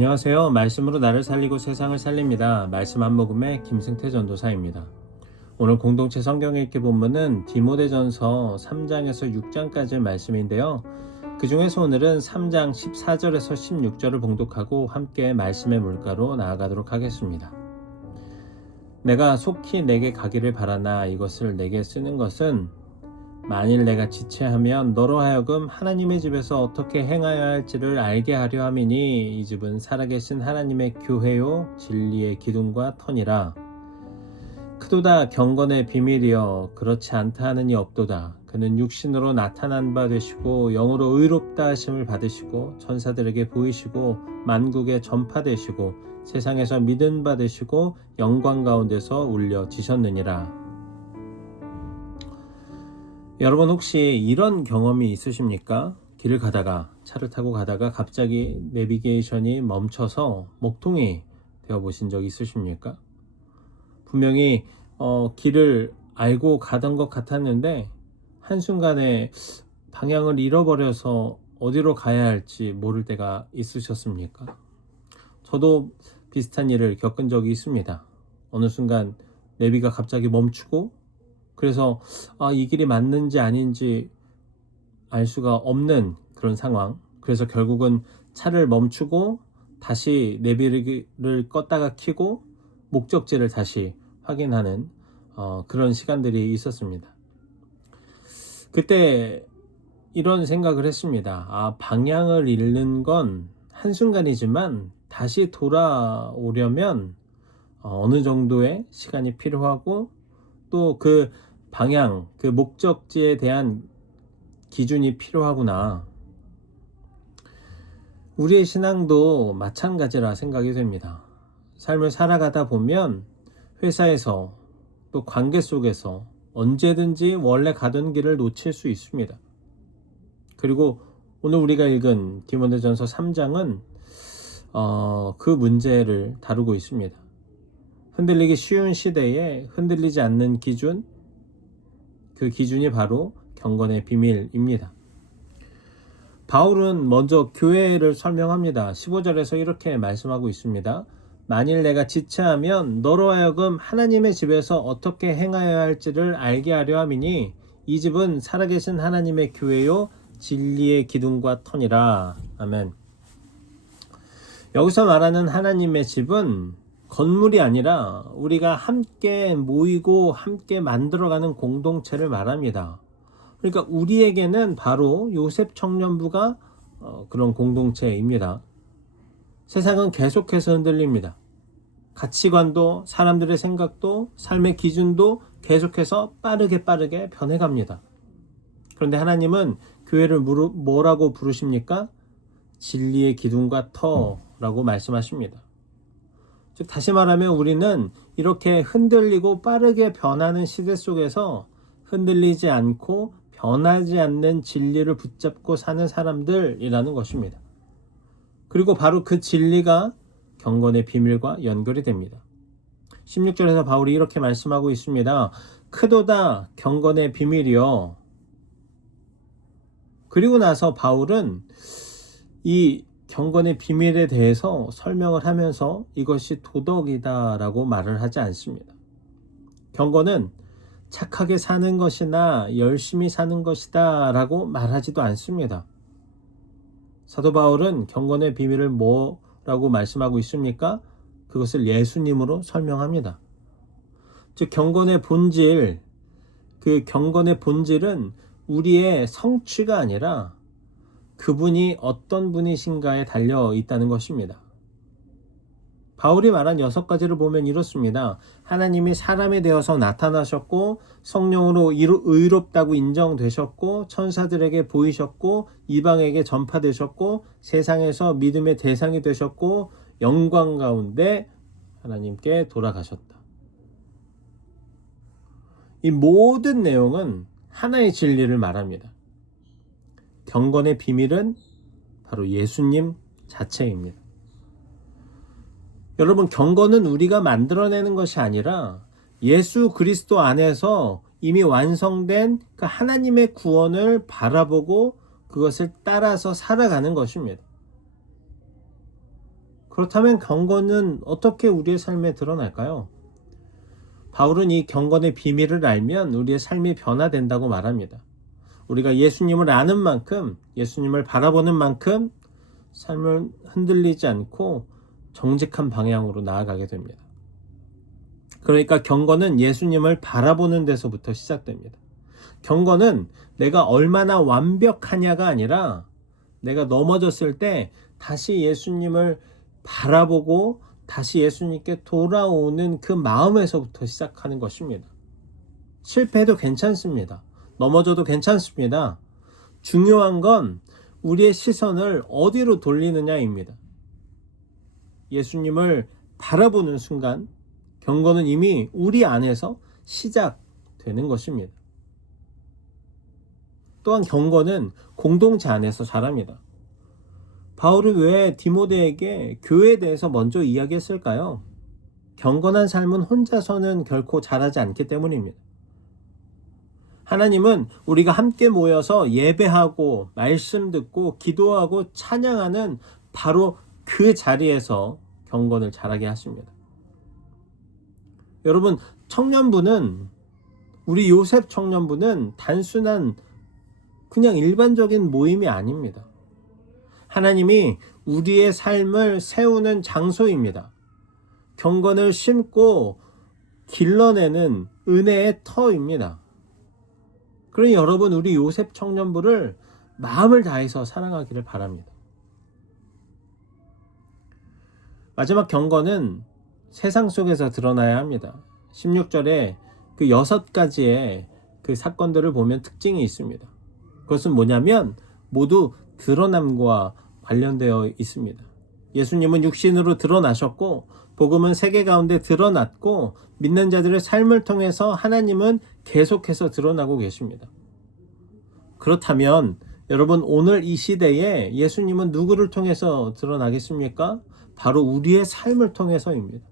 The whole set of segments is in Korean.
안녕하세요. 말씀으로 나를 살리고 세상을 살립니다. 말씀 한 모금의 김승태 전도사입니다. 오늘 공동체 성경 읽기 본문은 디모데전서 3장에서 6장까지의 말씀인데요. 그 중에서 오늘은 3장 14절에서 16절을 봉독하고 함께 말씀의 물가로 나아가도록 하겠습니다. 내가 속히 내게 가기를 바라나 이것을 내게 쓰는 것은 만일 내가 지체하면 너로 하여금 하나님의 집에서 어떻게 행하여야 할지를 알게 하려 함이니 이 집은 살아계신 하나님의 교회요 진리의 기둥과 터니라. 크도다 경건의 비밀이여 그렇지 않다 하느니 없도다. 그는 육신으로 나타난 바 되시고 영으로 의롭다 하심을 받으시고 천사들에게 보이시고 만국에 전파되시고 세상에서 믿음 받으시고 영광 가운데서 울려지셨느니라. 여러분 혹시 이런 경험이 있으십니까? 길을 가다가 차를 타고 가다가 갑자기 내비게이션이 멈춰서 목통이 되어 보신 적 있으십니까? 분명히 길을 알고 가던 것 같았는데 한순간에 방향을 잃어버려서 어디로 가야 할지 모를 때가 있으셨습니까? 저도 비슷한 일을 겪은 적이 있습니다. 어느 순간 내비가 갑자기 멈추고 그래서 이 길이 맞는지 아닌지 알 수가 없는 그런 상황. 그래서 결국은 차를 멈추고 다시 내비를 껐다가 켜고 목적지를 다시 확인하는 그런 시간들이 있었습니다. 그때 이런 생각을 했습니다. 방향을 잃는 건 한순간이지만 다시 돌아오려면 어느 정도의 시간이 필요하고 또 그 방향, 그 목적지에 대한 기준이 필요하구나. 우리의 신앙도 마찬가지라 생각이 됩니다. 삶을 살아가다 보면 회사에서 또 관계 속에서 언제든지 원래 가던 길을 놓칠 수 있습니다. 그리고 오늘 우리가 읽은 디모데전서 3장은 그 문제를 다루고 있습니다. 흔들리기 쉬운 시대에 흔들리지 않는 기준, 그 기준이 바로 경건의 비밀입니다. 바울은 먼저 교회를 설명합니다. 15절에서 이렇게 말씀하고 있습니다. 만일 내가 지체하면 너로 하여금 하나님의 집에서 어떻게 행하여야 할지를 알게 하려 함이니 이 집은 살아계신 하나님의 교회요 진리의 기둥과 터니라. 아멘. 여기서 말하는 하나님의 집은 건물이 아니라 우리가 함께 모이고 함께 만들어가는 공동체를 말합니다. 그러니까 우리에게는 바로 요셉 청년부가 그런 공동체입니다. 세상은 계속해서 흔들립니다. 가치관도 사람들의 생각도 삶의 기준도 계속해서 빠르게 변해갑니다. 그런데 하나님은 교회를 뭐라고 부르십니까? 진리의 기둥과 터라고 말씀하십니다. 즉 다시 말하면 우리는 이렇게 흔들리고 빠르게 변하는 시대 속에서 흔들리지 않고 변하지 않는 진리를 붙잡고 사는 사람들이라는 것입니다. 그리고 바로 그 진리가 경건의 비밀과 연결이 됩니다. 16절에서 바울이 이렇게 말씀하고 있습니다. 크도다 경건의 비밀이요. 그리고 나서 바울은 이 경건의 비밀에 대해서 설명을 하면서 이것이 도덕이다라고 말을 하지 않습니다. 경건은 착하게 사는 것이나 열심히 사는 것이다 라고 말하지도 않습니다. 사도 바울은 경건의 비밀을 뭐라고 말씀하고 있습니까? 그것을 예수님으로 설명합니다. 즉 경건의 본질, 그 경건의 본질은 우리의 성취가 아니라 그분이 어떤 분이신가에 달려 있다는 것입니다. 바울이 말한 6가지를 보면 이렇습니다. 하나님이 사람이 되어서 나타나셨고 성령으로 의롭다고 인정되셨고 천사들에게 보이셨고 이방에게 전파되셨고 세상에서 믿음의 대상이 되셨고 영광 가운데 하나님께 돌아가셨다. 이 모든 내용은 하나의 진리를 말합니다. 경건의 비밀은 바로 예수님 자체입니다. 여러분, 경건은 우리가 만들어내는 것이 아니라 예수 그리스도 안에서 이미 완성된 그 하나님의 구원을 바라보고 그것을 따라서 살아가는 것입니다. 그렇다면 경건은 어떻게 우리의 삶에 드러날까요? 바울은 이 경건의 비밀을 알면 우리의 삶이 변화된다고 말합니다. 우리가 예수님을 아는 만큼, 예수님을 바라보는 만큼 삶을 흔들리지 않고 정직한 방향으로 나아가게 됩니다. 그러니까 경건은 예수님을 바라보는 데서부터 시작됩니다. 경건은 내가 얼마나 완벽하냐가 아니라 내가 넘어졌을 때 다시 예수님을 바라보고 다시 예수님께 돌아오는 그 마음에서부터 시작하는 것입니다. 실패해도 괜찮습니다. 넘어져도 괜찮습니다. 중요한 건 우리의 시선을 어디로 돌리느냐입니다. 예수님을 바라보는 순간 경건은 이미 우리 안에서 시작되는 것입니다. 또한 경건은 공동체 안에서 자랍니다. 바울은 왜 디모데에게 교회에 대해서 먼저 이야기했을까요? 경건한 삶은 혼자서는 결코 자라지 않기 때문입니다. 하나님은 우리가 함께 모여서 예배하고 말씀 듣고 기도하고 찬양하는 바로 그 자리에서 경건을 자라게 하십니다. 여러분, 우리 요셉 청년부는 단순한 그냥 일반적인 모임이 아닙니다. 하나님이 우리의 삶을 세우는 장소입니다. 경건을 심고 길러내는 은혜의 터입니다. 그러니 여러분, 우리 요셉 청년부를 마음을 다해서 사랑하기를 바랍니다. 마지막 경건은 세상 속에서 드러나야 합니다. 16절에 그 6가지의 그 사건들을 보면 특징이 있습니다. 그것은 뭐냐면 모두 드러남과 관련되어 있습니다. 예수님은 육신으로 드러나셨고 복음은 세계 가운데 드러났고 믿는 자들의 삶을 통해서 하나님은 계속해서 드러나고 계십니다. 그렇다면 여러분, 오늘 이 시대에 예수님은 누구를 통해서 드러나겠습니까? 바로 우리의 삶을 통해서입니다.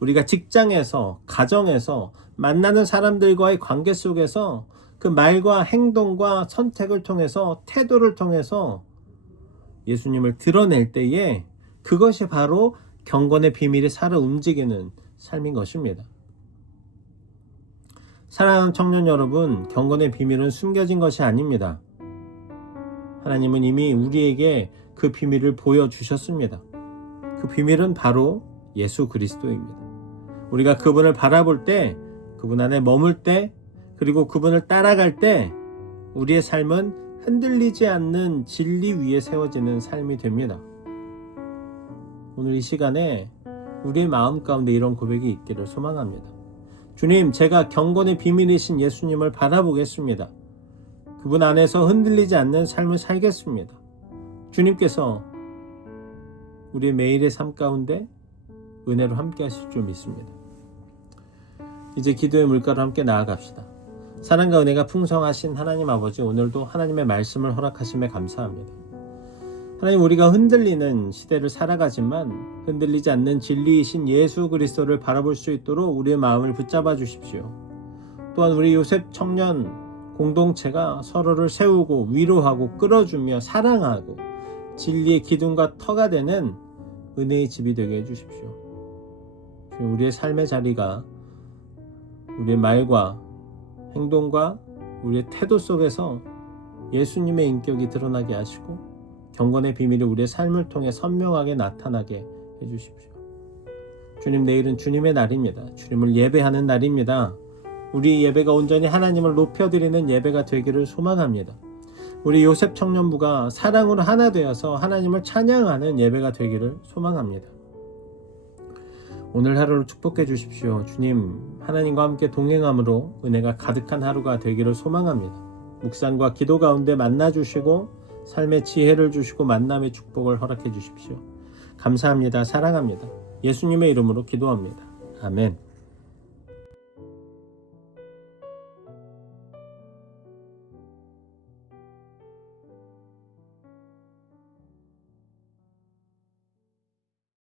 우리가 직장에서, 가정에서, 만나는 사람들과의 관계 속에서 그 말과 행동과 선택을 통해서, 태도를 통해서 예수님을 드러낼 때에 그것이 바로 경건의 비밀이 살아 움직이는 삶인 것입니다. 사랑하는 청년 여러분, 경건의 비밀은 숨겨진 것이 아닙니다. 하나님은 이미 우리에게 그 비밀을 보여주셨습니다. 그 비밀은 바로 예수 그리스도입니다. 우리가 그분을 바라볼 때, 그분 안에 머물 때, 그리고 그분을 따라갈 때 우리의 삶은 흔들리지 않는 진리 위에 세워지는 삶이 됩니다. 오늘 이 시간에 우리의 마음 가운데 이런 고백이 있기를 소망합니다. 주님, 제가 경건의 비밀이신 예수님을 바라보겠습니다. 그분 안에서 흔들리지 않는 삶을 살겠습니다. 주님께서 우리 매일의 삶 가운데 은혜로 함께 하실 줄 믿습니다. 이제 기도의 물가로 함께 나아갑시다. 사랑과 은혜가 풍성하신 하나님 아버지, 오늘도 하나님의 말씀을 허락하심에 감사합니다. 하나님, 우리가 흔들리는 시대를 살아가지만 흔들리지 않는 진리이신 예수 그리스도를 바라볼 수 있도록 우리의 마음을 붙잡아 주십시오. 또한 우리 요셉 청년 공동체가 서로를 세우고 위로하고 끌어주며 사랑하고 진리의 기둥과 터가 되는 은혜의 집이 되게 해주십시오. 우리의 삶의 자리가 우리의 말과 행동과 우리의 태도 속에서 예수님의 인격이 드러나게 하시고 경건의 비밀이 우리의 삶을 통해 선명하게 나타나게 해주십시오. 주님, 내일은 주님의 날입니다. 주님을 예배하는 날입니다. 우리 예배가 온전히 하나님을 높여드리는 예배가 되기를 소망합니다. 우리 요셉 청년부가 사랑으로 하나 되어서 하나님을 찬양하는 예배가 되기를 소망합니다. 오늘 하루를 축복해 주십시오. 주님, 하나님과 함께 동행함으로 은혜가 가득한 하루가 되기를 소망합니다. 묵상과 기도 가운데 만나주시고 삶의 지혜를 주시고 만남의 축복을 허락해 주십시오. 감사합니다. 사랑합니다. 예수님의 이름으로 기도합니다. 아멘.